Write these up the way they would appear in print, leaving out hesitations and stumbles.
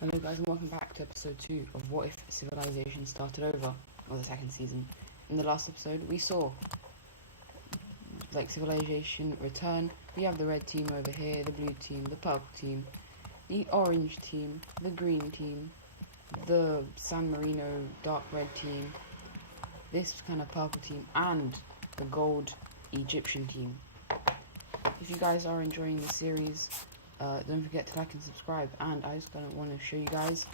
Hello guys and welcome back to episode 2 of What If Civilization Started Over, or the second season. In the last episode we saw civilization return. We have the red team over here, the blue team, the purple team, the orange team, the green team, the San Marino dark red team, this kind of purple team, and the gold Egyptian team. If you guys are enjoying the series, don't forget to like and subscribe. And I just want to show you guys,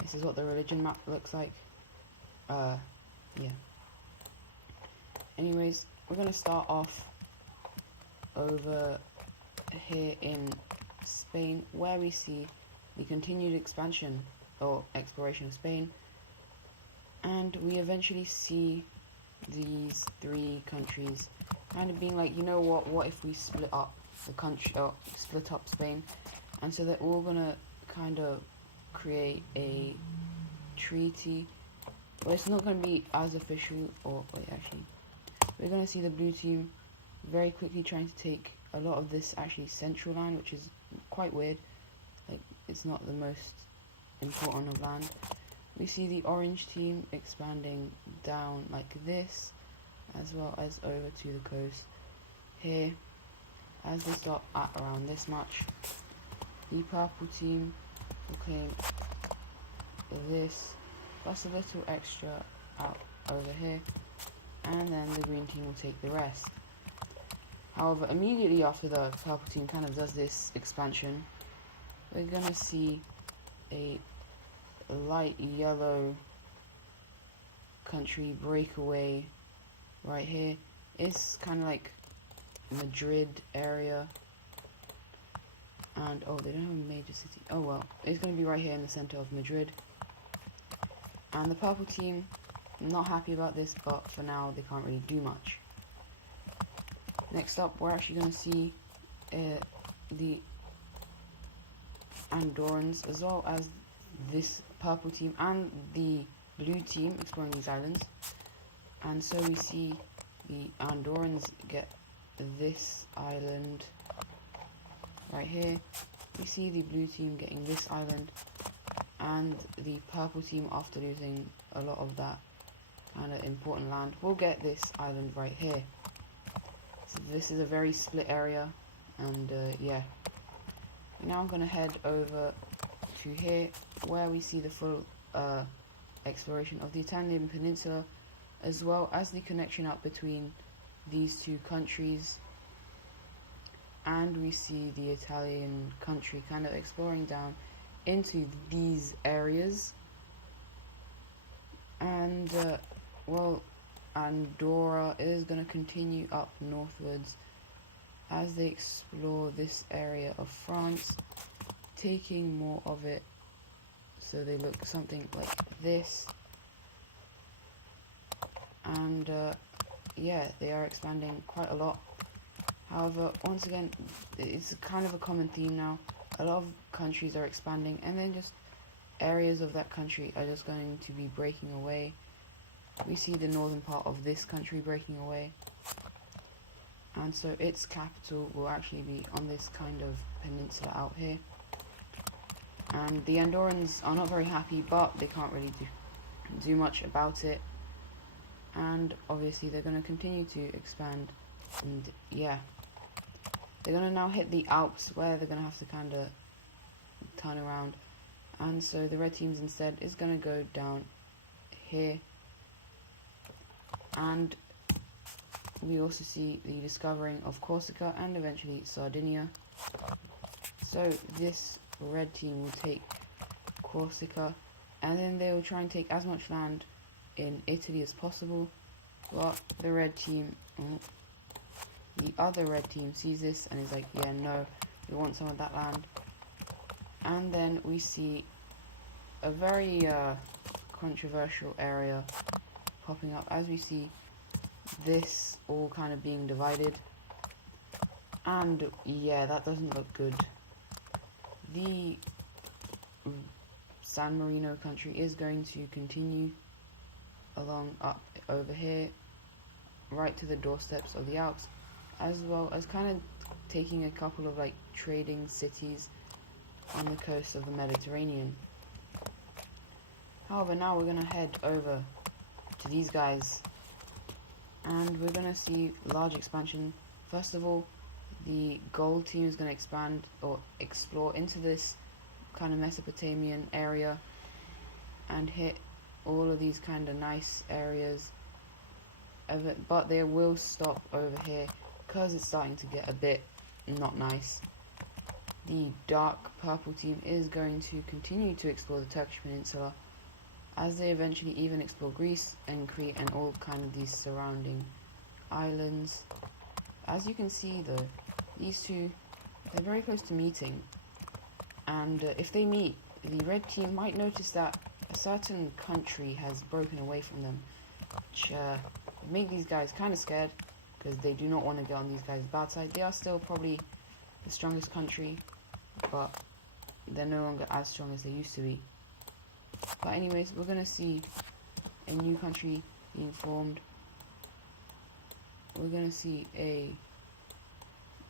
this is what the religion map looks like. Yeah. Anyways, we're going to start off over here in Spain, where we see the continued expansion or exploration of Spain. And we eventually see these three countries kind of being like, you know what if we split up the country, or split up Spain, and so they're all gonna kind of create a treaty. Well, it's not gonna be as official, or wait, actually, we're gonna see the blue team very quickly trying to take a lot of this actually central land, which is quite weird. Like, it's not the most important of land. We see the orange team expanding down like this, as well as over to the coast here. As they stop at around this much, the purple team will claim this, plus a little extra out over here, and then the green team will take the rest. However, immediately after the purple team kind of does this expansion, we're gonna see a light yellow country breakaway right here. It's kind of like Madrid area, and they don't have a major city. Oh well, it's going to be right here in the center of Madrid. And the purple team, not happy about this, but for now they can't really do much. Next up, we're actually going to see the Andorrans, as well as this purple team and the blue team exploring these islands. And so we see the Andorrans get this island right here. We see the blue team getting this island, and the purple team, after losing a lot of that kind of important land, will get this island right here. So this is a very split area, and yeah. Now I'm going to head over to here, where we see the full exploration of the Italian peninsula, as well as the connection up between these two countries. And we see the Italian country kind of exploring down into these areas. And well, Andorra is going to continue up northwards as they explore this area of France, taking more of it, so they look something like this. And yeah, they are expanding quite a lot. However, once again, it's kind of a common theme now. A lot of countries are expanding, and then just areas of that country are just going to be breaking away. We see the northern part of this country breaking away, and so its capital will actually be on this kind of peninsula out here. And the Andorrans are not very happy, but they can't really do much about it. And obviously they're going to continue to expand, and yeah, they're going to now hit the Alps, where they're going to have to kind of turn around. And so the red teams instead is going to go down here. And we also see the discovering of Corsica and eventually Sardinia. So this red team will take Corsica, and then they will try and take as much land in Italy as possible. But the red team, the other red team, sees this and is like, yeah, no, we want some of that land. And then we see a very controversial area popping up, as we see this all kind of being divided. And yeah, that doesn't look good. The San Marino country is going to continue along up over here, right to the doorsteps of the Alps, as well as kind of taking a couple of like trading cities on the coast of the Mediterranean. However, now we're gonna head over to these guys, and we're gonna see large expansion. First of all, the gold team is gonna expand or explore into this kind of Mesopotamian area and hit all of these kind of nice areas of it, but they will stop over here because it's starting to get a bit not nice. The dark purple team is going to continue to explore the Turkish peninsula as they eventually even explore Greece and Crete and all kind of these surrounding islands. As you can see though, these two, they're very close to meeting, and if they meet, the red team might notice that a certain country has broken away from them, which make these guys kind of scared because they do not want to get on these guys' bad side. They are still probably the strongest country, but they're no longer as strong as they used to be. But anyways, we're gonna see a new country being formed. We're gonna see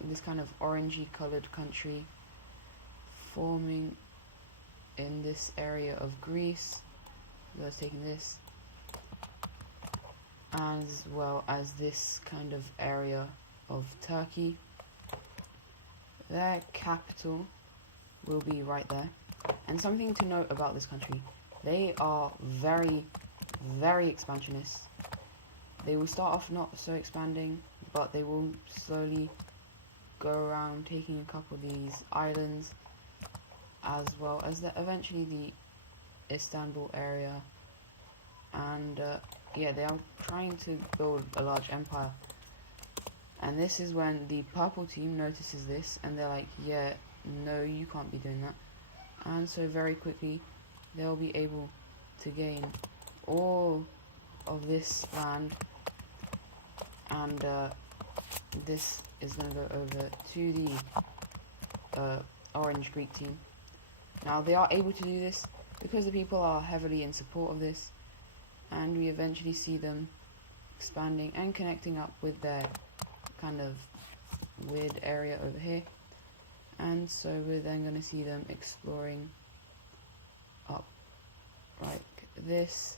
this kind of orangey colored country forming in this area of Greece. So that's taking this, as well as this kind of area of Turkey. Their capital will be right there. And something to note about this country, they are very, very expansionist. They will start off not so expanding, but they will slowly go around taking a couple of these islands, as well as eventually the Istanbul area. And yeah, they are trying to build a large empire. And this is when the purple team notices this and they're like, yeah, no, you can't be doing that. And so very quickly they'll be able to gain all of this land, and this is going to go over to the orange Greek team. Now they are able to do this because the people are heavily in support of this, and we eventually see them expanding and connecting up with their kind of weird area over here. And so we're then going to see them exploring up like this,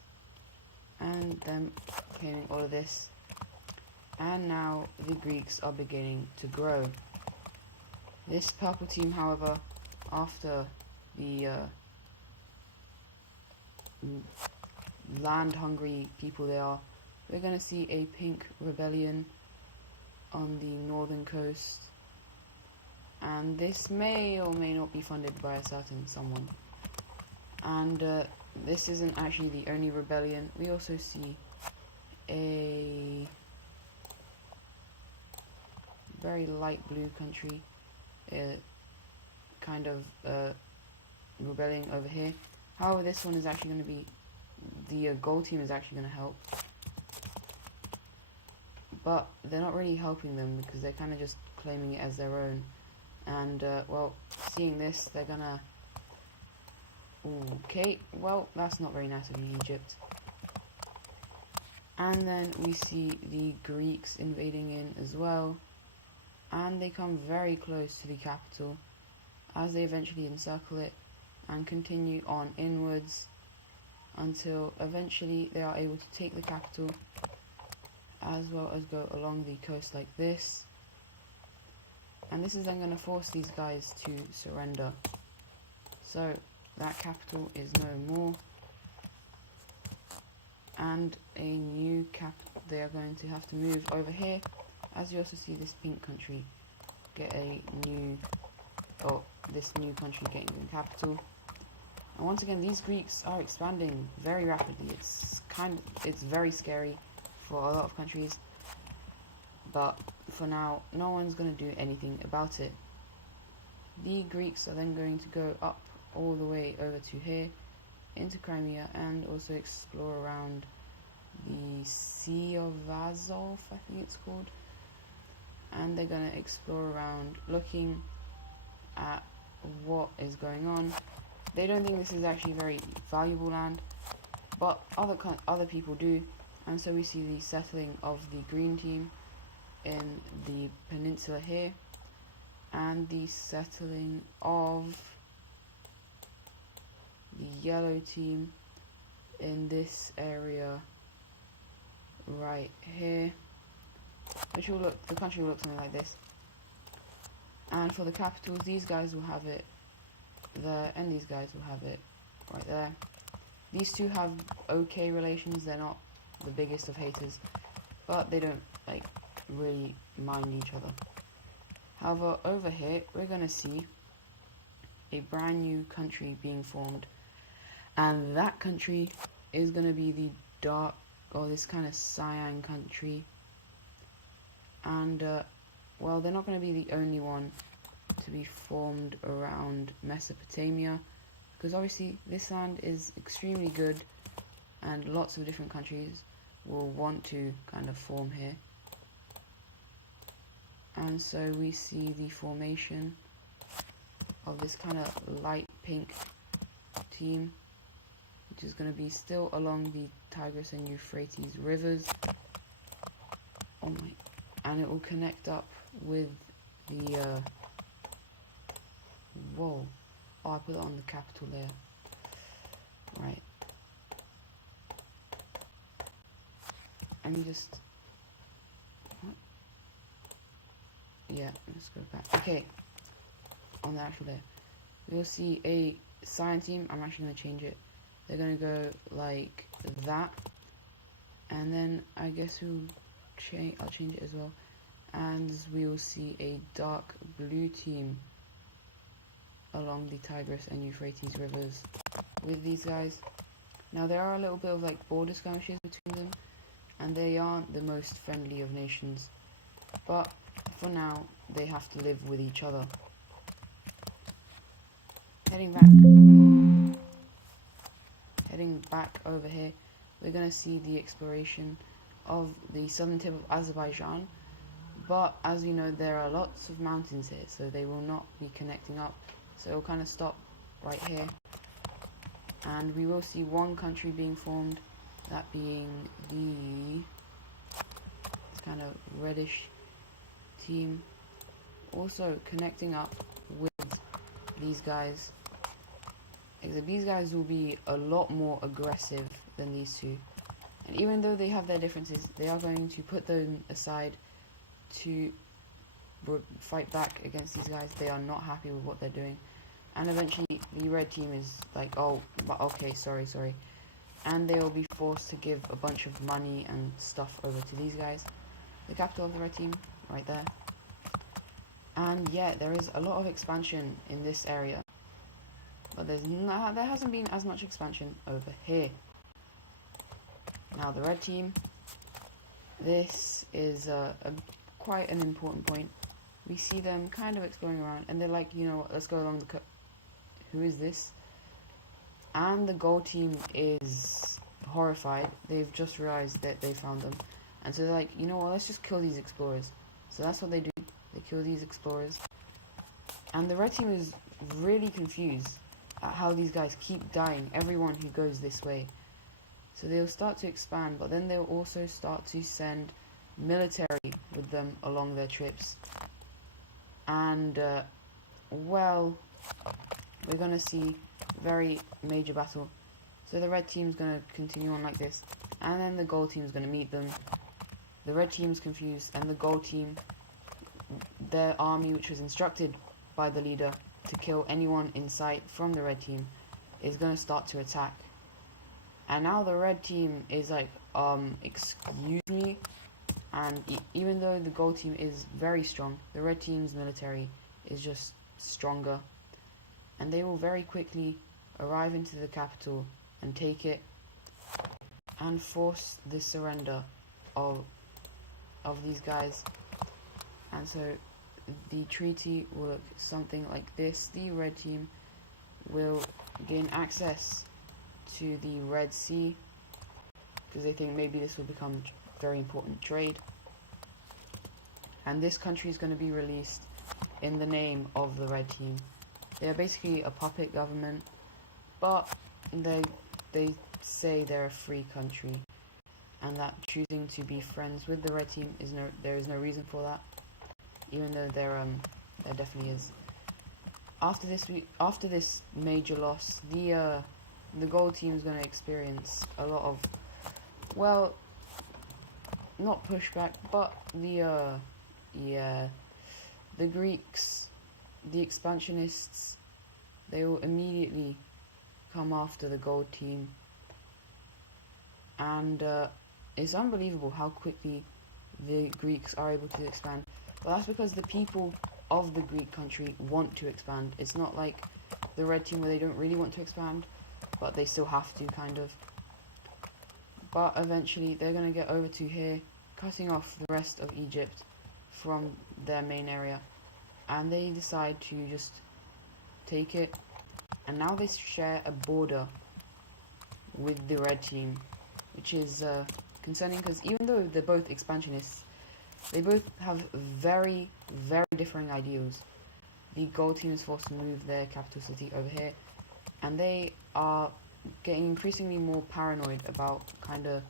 and them claiming all of this. And now the Greeks are beginning to grow. This purple team, however, after the land-hungry people they are, we're going to see a pink rebellion on the northern coast. And this may or may not be funded by a certain someone. And this isn't actually the only rebellion. We also see a very light blue country kind of rebelling over here. However, this one is actually going to be, the gold team is actually going to help. But they're not really helping them because they're kind of just claiming it as their own. And, well, seeing this, they're gonna... Okay, well, that's not very nice of you, Egypt. And then we see the Greeks invading in as well. And they come very close to the capital as they eventually encircle it and continue on inwards until eventually they are able to take the capital, as well as go along the coast like this. And this is then going to force these guys to surrender. So that capital is no more. And a new capital, they are going to have to move over here. As you also see this pink country get a new, or this new country getting the capital. And once again, these Greeks are expanding very rapidly. It's very scary for a lot of countries. But for now, no one's going to do anything about it. The Greeks are then going to go up all the way over to here, into Crimea, and also explore around the Sea of Azov, I think it's called. And they're going to explore around, looking at what is going on. They don't think this is actually very valuable land, but other people do. And so we see the settling of the green team in the peninsula here, and the settling of the yellow team in this area right here, which will look, the country will look something like this. And for the capitals, these guys will have it there, and these guys will have it right there. These two have okay relations. They're not the biggest of haters, but they don't like really mind each other. However, over here we're gonna see a brand new country being formed, and that country is gonna be the dark, or this kind of cyan country. And well, they're not gonna be the only one to be formed around Mesopotamia, because obviously this land is extremely good and lots of different countries will want to kind of form here. And so we see the formation of this kind of light pink team, which is going to be still along the Tigris and Euphrates rivers. Oh my, and it will connect up with the whoa. Oh, I put it on the capital there. Right. Let me just... What? Yeah, let's go back. Okay. On the actual there. You'll see a cyan team. I'm actually going to change it. They're going to go like that. And then I guess I'll change it as well. And we will see a dark blue team along the Tigris and Euphrates rivers with these guys. Now there are a little bit of like border skirmishes between them, and they aren't the most friendly of nations, but for now they have to live with each other. Heading back over here, we're gonna see the exploration of the southern tip of Azerbaijan, but as you know, there are lots of mountains here, so they will not be connecting up. So it'll kind of stop right here, and we will see one country being formed, that being this kind of reddish team, also connecting up with these guys. Except these guys will be a lot more aggressive than these two, and even though they have their differences, they are going to put them aside to fight back against these guys. They are not happy with what they're doing, and eventually the red team is like, oh, but okay, sorry, and they will be forced to give a bunch of money and stuff over to these guys. The capital of the red team right there. And yeah, there is a lot of expansion in this area, but there hasn't been as much expansion over here. Now the red team, this is quite an important point. We see them kind of exploring around, and they're like, you know what, let's go along the coast. Who is this? And the gold team is horrified. They've just realized that they found them, and so they're like, you know what, let's just kill these explorers. So that's what they do. They kill these explorers, and the red team is really confused at how these guys keep dying, everyone who goes this way. So they'll start to expand, but then they'll also start to send military with them along their trips. And well, we're gonna see very major battle. So the red team's gonna continue on like this, and then the gold team's gonna meet them. The red team's confused, and the gold team, their army, which was instructed by the leader to kill anyone in sight from the red team, is gonna start to attack. And now the red team is like, excuse me. And even though the gold team is very strong, the red team's military is just stronger. And they will very quickly arrive into the capital and take it and force the surrender of these guys. And so the treaty will look something like this. The red team will gain access to the Red Sea, because they think maybe this will become very important trade, and this country is going to be released in the name of the red team. They are basically a puppet government, but they say they're a free country, and that choosing to be friends with the red team there is no reason for that, even though there definitely is. After this major loss, the the gold team is going to experience a lot of, well, not pushback, but the Greeks, the expansionists, they will immediately come after the gold team, and it's unbelievable how quickly the Greeks are able to expand. But that's because the people of the Greek country want to expand. It's not like the red team where they don't really want to expand, but they still have to, kind of. But eventually they're going to get over to here, cutting off the rest of Egypt from their main area, and they decide to just take it. And now they share a border with the red team, which is concerning, because even though they're both expansionists, they both have very, very differing ideals. The gold team is forced to move their capital city over here, and they are getting increasingly more paranoid about kind of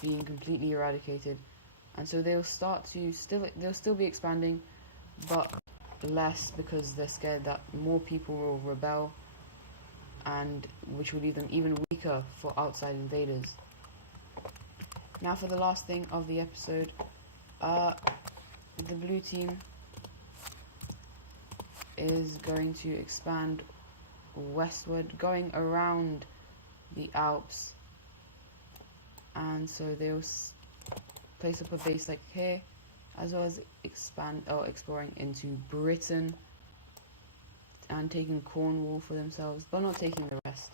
being completely eradicated, and so they'll still be expanding, but less, because they're scared that more people will rebel, and which will leave them even weaker for outside invaders. Now for the last thing of the episode, the blue team is going to expand westward, going around the Alps, and so they'll place up a base like here, as well as exploring into Britain and taking Cornwall for themselves, but not taking the rest.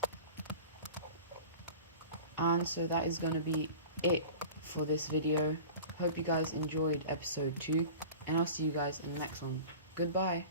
And so that is going to be it for this video. Hope you guys enjoyed episode 2, and I'll see you guys in the next one. Goodbye.